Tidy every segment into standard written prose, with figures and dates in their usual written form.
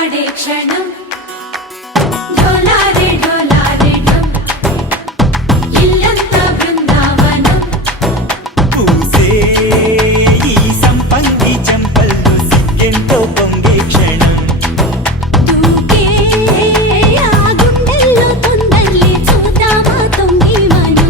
ढोलाटे क्षणम् ढोलारे ढोलारे ढम इल्लंत बृंदावनम् पूसे ई संपंगी चंपल्लु सिक्केंतो पोंगे क्षणम् दूके आ गुंडेल्लो तोंदल्ली చూద్దామా తొంగి మను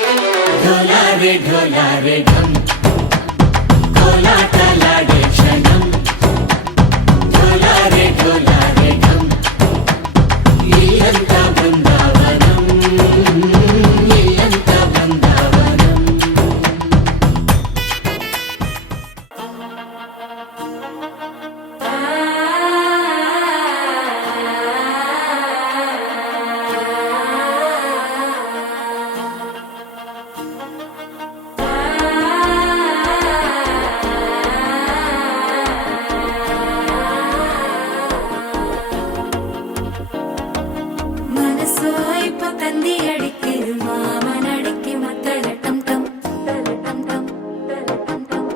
ढोलारे ढोलारे ढम कोलाटलाडे क्षणम् ढोलारे ढोलारे ढम इल्लंत बृंदावनम् इल्लंत बृंदावनम् മനസ്സോ ഇപ്പൊ തന്തി അടിക്കുது മാമൻ അടിക്ക് മത്തലട്ടം ടം തലട്ടം ടം തലട്ടം ടം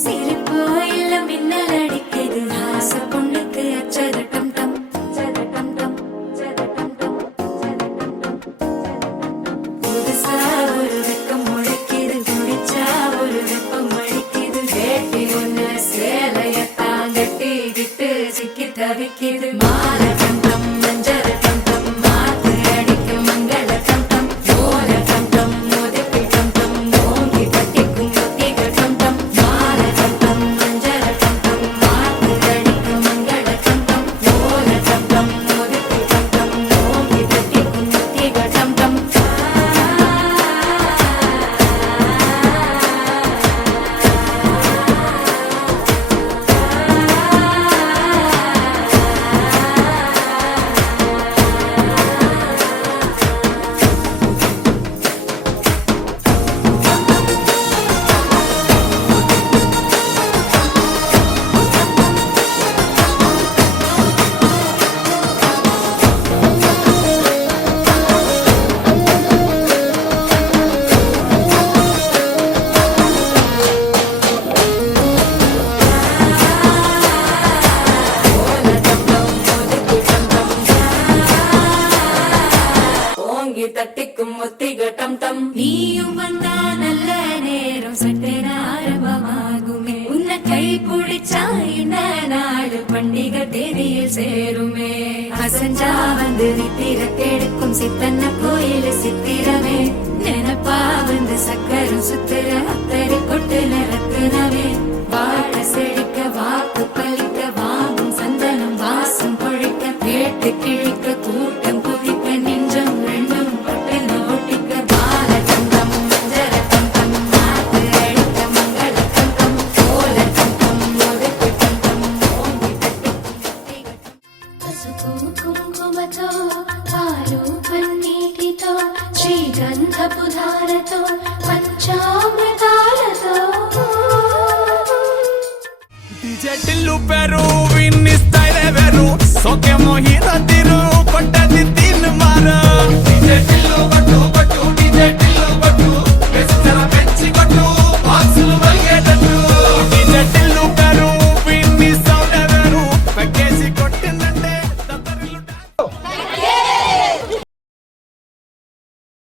சிரிப்போ இல்ல மின்னல் அடிக்குது ஆசை பொண்ணுக்கு அச்சதட்டம் டம் சதட்டம் டம் சதட்டம் டம் புதுசா ஒரு வெக்கம் முளைக்குது குடிச்சா ஒரு வெப்பம் அடிக்குது வேட்டி ஒண்ணு சேலையத்தான் கட்டிக்கிட்டு சிக்கி தவிக்குது மாலை கண்டம் மஞ்சள் கண்டம் மாத்து அடிக்கும் மங்கள கண்டம் ஓல கண்டம் மோதிப்பி கண்டம் ஓங்கி தட்டிக்கும் ஒத்திக கண்டம் மாலை கண்டம் மஞ்சள் கண்டம் மாத்து அடிக்கும் மங்கள கண்டம் ஓல கண்டம் மோதிப்பி கண்டம் ஓங்கி தட்டிக்கும் ஒத்திக கண்டம் ஓங்கி தட்டிக்கும் ஒத்திக டம் டம் நீயும் வந்தா நல்ல நேரம் சட்டென ஆரம்பமாகுமே உன்னை கை பிடிச்சா இந்த நாடு பண்டிகை தேதியில் சேருமே அசஞ்சா வந்து நித்திர கெடுக்கும் சித்தன்ன கோயில் சித்திரமே நினப்பா வந்து சக்கரம் சுத்திர அத்தரி கொட்டுல ரத்தினவே வாழ செழிக்க வாக்கு பலிக்க வாங்கும் சந்தனம் வாசம் பொழிக்க கேட்டு கிழிக்க கூட்டம் குதிக்க நெஞ்சம் ரெண்டும் பட்டின ஒட்டிக்க பால கண்டம் மஞ்சர கண்டம் மாத்து அடிக்க மங்கள கண்டம் கோல கண்டம் ஒதுக்கு கண்டம் ஓங்கி தட்டிக்கும் పసుపు కుంకుమతో పాలు పన్నీటితో శ్రీగంధపు ధారతో